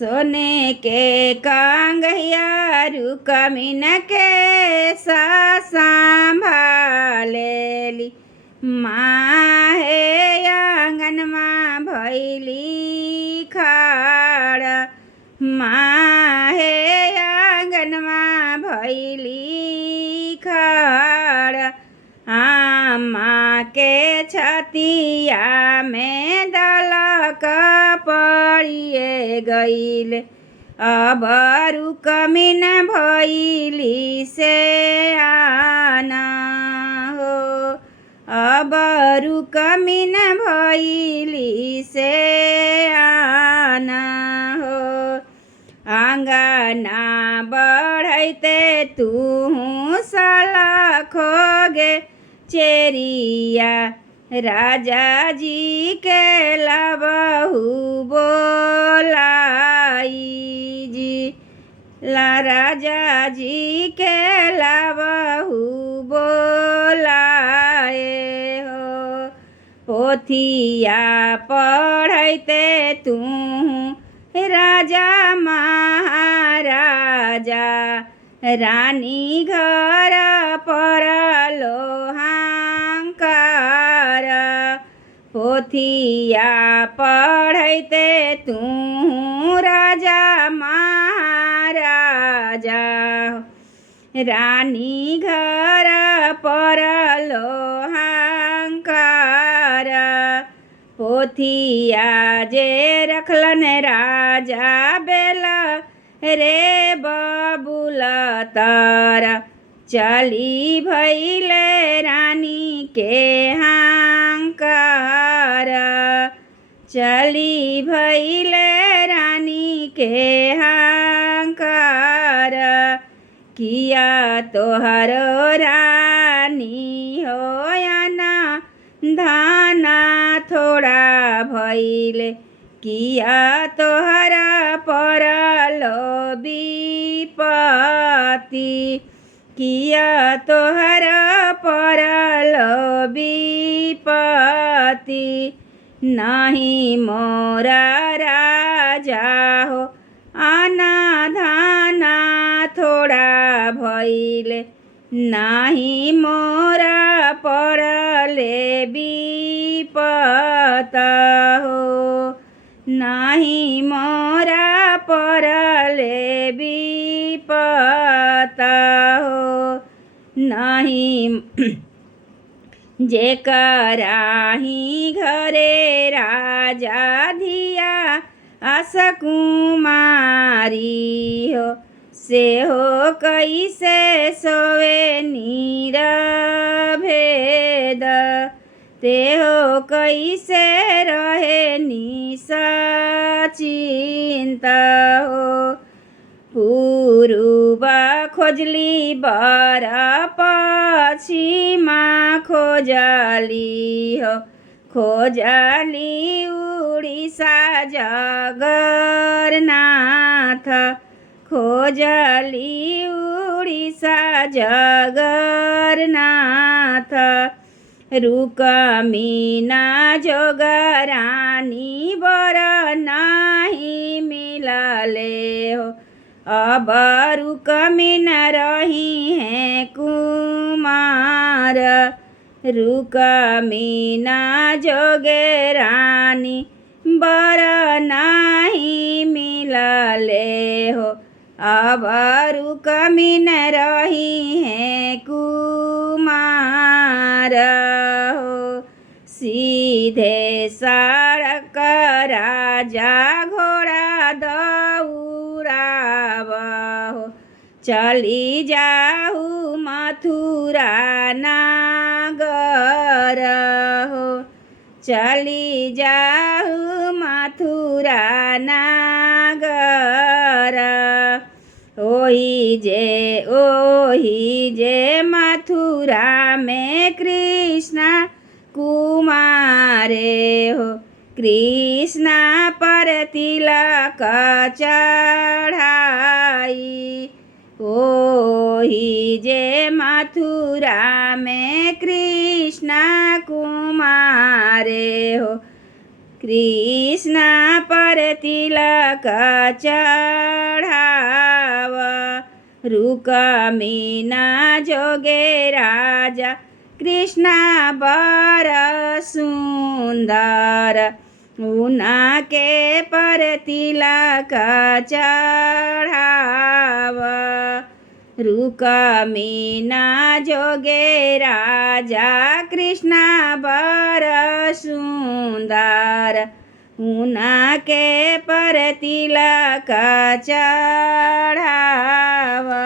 सोने के कांगैया रुकमिन के संभालेली माहे आंगनमा भैली खाड़ माहे आंगनमा भैली खाड़ आमा के छतिया में दलक पड़िए गईल अब रुकमिन भैली से आना हो अब रुकमिन भैली से आना हो आंगना बढ़ते तू सलखोगे चेरिया राजा जी के लबहू बोलाई जी राजा जी के लबहू बोलाए हो पोथिया पढ़ते तू राजा महाराजा रानी घर पर लोहांकार पोथिया पढ़ते तू राजा महाराजा रानी घर पर लोहांकार पोथिया जे रखलन राजा बेला रे बबुल तर चली भैले रानी के हांकार चली भैले रानी के हांकार किया तोहरो रानी हो ना धाना थोड़ा भैले किया तोहरा परलो विपत्ति किया तोहरा परलो विपत्ति नहीं मोरा राजा हो आना धाना थोड़ा भैले नहीं मोरा पड़ले विपत हो नहीं मोरा पड़ले विपत हो नहीं जेकराही घरे राजा धिया आस कुमारी हो से हो कैसे सोवे नीरभेद ते हो कैसे रहे निसचिंत हो पूर्व खोजली बर पश्चिमा खोजली हो खोजली उड़ीसा जगन्नाथ खोजली उड़ीसा जगन्नाथ रुकमिना जोगरानी बर नहीं मिलले हो अब रुकमिन रही हैं कुमार रुकमिना जोगे रानी बर नहीं मिलले हो अब रुकमिन रही हैं कुमार हो सीधे सड़क राजा घोड़ा दौड़ाव हो चली जाहू मथुरा नगर हो चली जाहू मथुरा नगर ओही जे मथुरा में कृष्णा कुमारे हो कृष्णा पर तिलक चढ़ाई ओही जे मथुरा में कृष्णा कुमारे हो કૃષ્ણ પર તિલક ચઢાવ રૂકમીના જોગે રાજા કૃષ્ણ બર સુંદર ઉનકે પર તિલક ચઢાવ રૂકમીના જોગે રાજા કૃષ્ણ બર સુંદર ઉનકે પર તિલક ચઢાવ